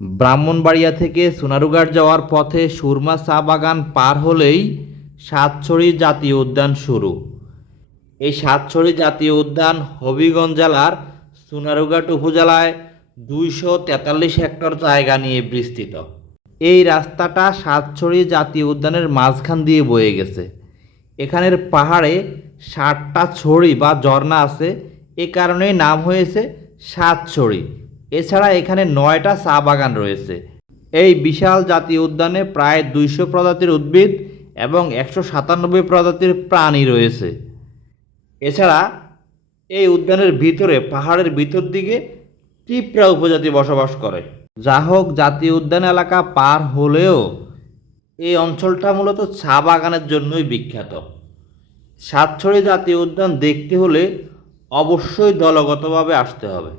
ব্রাহ্মণবাড়িয়া থেকে সোনারুঘাট যাওয়ার পথে সুরমা চা বাগান পার হলেই সাতছড়ি জাতীয় উদ্যান শুরু। এই সাতছড়ি জাতীয় উদ্যান হবিগঞ্জ জেলার সোনারুঘাট উপজেলায় দুইশো তেতাল্লিশ হেক্টর জায়গা নিয়ে বিস্তৃত। এই রাস্তাটা সাতছড়ি জাতীয় উদ্যানের মাঝখান দিয়ে বয়ে গেছে। এখানের পাহাড়ে ষাটটা ছড়ি বা ঝর্ণা আছে। এ কারণেই নাম হয়েছে সাতছড়ি। এছাড়া এখানে নয়টা চা বাগান রয়েছে। এই বিশাল জাতীয় উদ্যানে প্রায় দুইশো প্রজাতির উদ্ভিদ এবং একশো সাতানব্বই প্রজাতির প্রাণী রয়েছে। এছাড়া এই উদ্যানের ভিতরে পাহাড়ের ভিতর দিকে টিপরা উপজাতি বসবাস করে। যা হোক, জাতীয় উদ্যান এলাকা পার হলেও এই অঞ্চলটা মূলত চা বাগানের জন্যই বিখ্যাত। সাতছড়ি জাতীয় উদ্যান দেখতে হলে অবশ্যই দলগতভাবে আসতে হবে।